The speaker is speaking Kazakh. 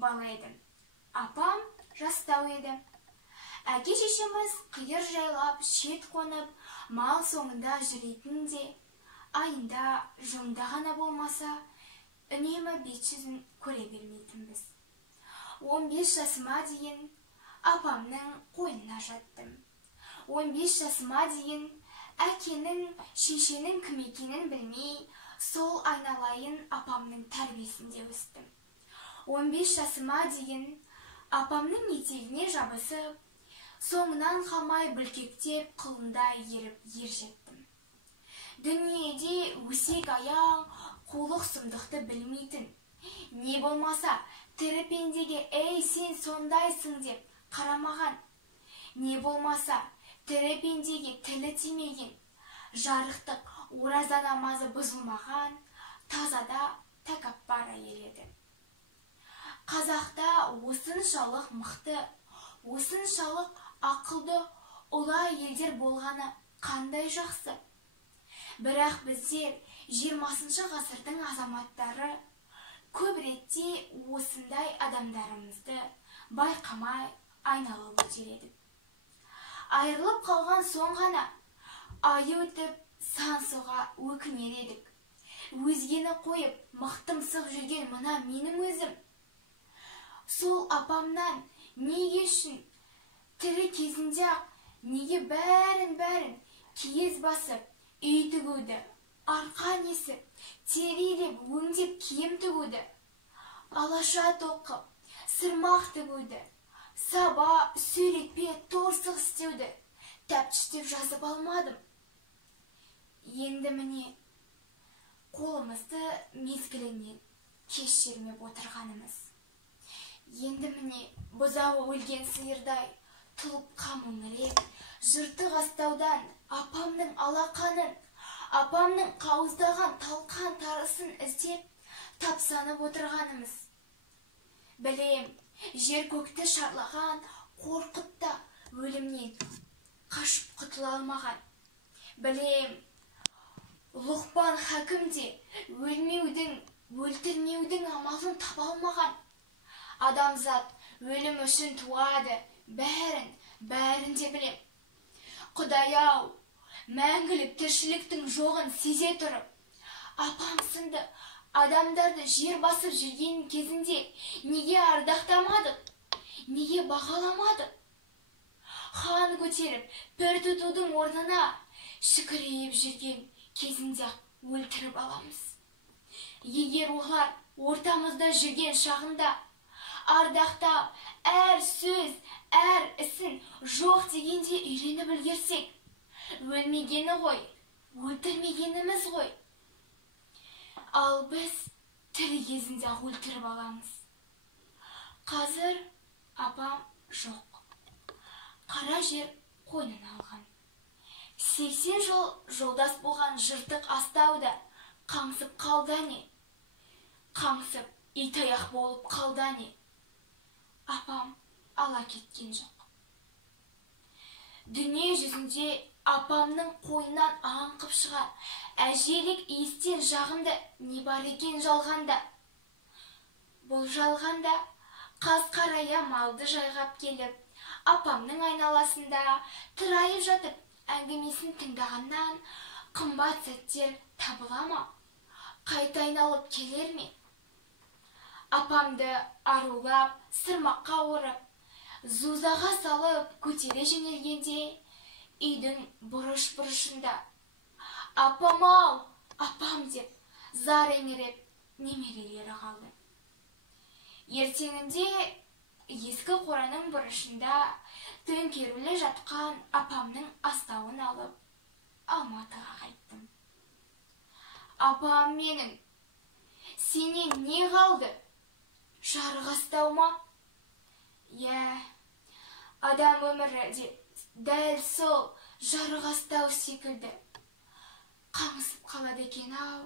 бала едім. Апам жастау еді. Әке-шешеміз қиыр жайлап, шет қонып, мал соңында жүретін де, айында, жылында ғана болмаса, үнемі бет-жүзін көре бермейтінбіз. 15 жасыма дейін апамның қойнына жаттым. 15 жасыма дейін әкенің, шешенің кім екенін білмей, сол айналайын апамның тәрбиесінде өстім. 15 жасыма дейін апамның етегіне жабысып, соңынан қалмай бүлкектеп, қылындай еріп ер жеттім. Дүниеде өсек аяң, қулық сұмдықты білмейтін, не болмаса тірі пендеге «Ей, сен сондайсың» деп қарамаған, не болмаса тірі пендеге тілі тимеген, жарықтық ораза намазы бұзылмаған, тазада тәкаппар әйел еді. Қазақта осыншалық мықты, осыншалық ақылды ұлы елдер болғаны қандай жақсы. Бірақ біздер 20 ғасырдың азаматтары көп ретте осындай адамдарымызды байқамай айналып өтер. Айырылып қалған соң ғана ай өтіп сан соға өкінер едік. Өзгені қойып мықтымсып жүрген мына менің өзім. Сол апамнан неге үшін тірі кезінде-ақ неге бәрін киіз басып, үй тігуді, арқан есіп, терелеп, өңдеп киім тігуді, алаша тоқып, сырмақ тігуді, саба, сөйлетпе, торсық істеуді тәптіштеп жазып алмадым. Енді міне қолымызды мезгілінен кеш жермеп отырғанымыз. Енді міне бұзауы өлген сиырдай тұлып қамыңыреп, жыртық астаудан апамның алақанын, апамның қауыздаған талқан тарысын іздеп, тапсанып отырғанымыз. Білем, жер көкті шарлаған қорқытта өлімнен қашып құтыла алмаған. Білем, Лұқпан хакім де өлмеудің, өлтірмеудің амалын таба алмаған. Адамзат өлім үшін туады, бәрін де білем. Құдай-ау, мәңгілік тіршіліктің жоғын сезе тұрып, апам сынды адамдарды жер басып жүрген кезінде неге ардақтамадық, неге бағаламадық? Хан көтеріп, пір тұтудың орнына шүкірейіп жүрген кезінде өлтіріп аламыз. Егер олар ортамызда жүрген шағында ардақтап, әр сөз, әр ісін жоқ дегенде үйреніп үлгерсек, өлмегені ғой, өлтірмегеніміз ғой. Ал біз тірі кезінде өлтіріп аламыз. Қазір апам жоқ. Қара жер қойнына алған. 80 жыл жолдас болған жыртық астауда қаңсып қалда не? Қаңсып итаяқ болып қалда не? Апам ала кеткен жоқ. Дүние жүзінде апамның қойнынан аңқып шығар әжелік иістен жағымды не бар екен жалғанда? Бұл жалғанда қас қарая малды жайғап келіп, апамның айналасында тұрайып жатып әңгімесін тыңдағаннан қымбат сәттер табыла ма? Қайта айналып келер ме? Апамды арулап, сырмаққа орып, зузаға салып көтере жөнелгенде, үйдің бұрыш-бұрышында «Апам-ау, апам» деп зар еңіреп немерелері қалды. Ертеңінде ескі қораның бұрышында төңкерулі жатқан апамның астауын алып, Алматыға қайттым. Апам менің, сенен не қалды? Жарық астау ма? Адам өмірі де дәл сол жарық астау секілді қаңсып қалады екен ау.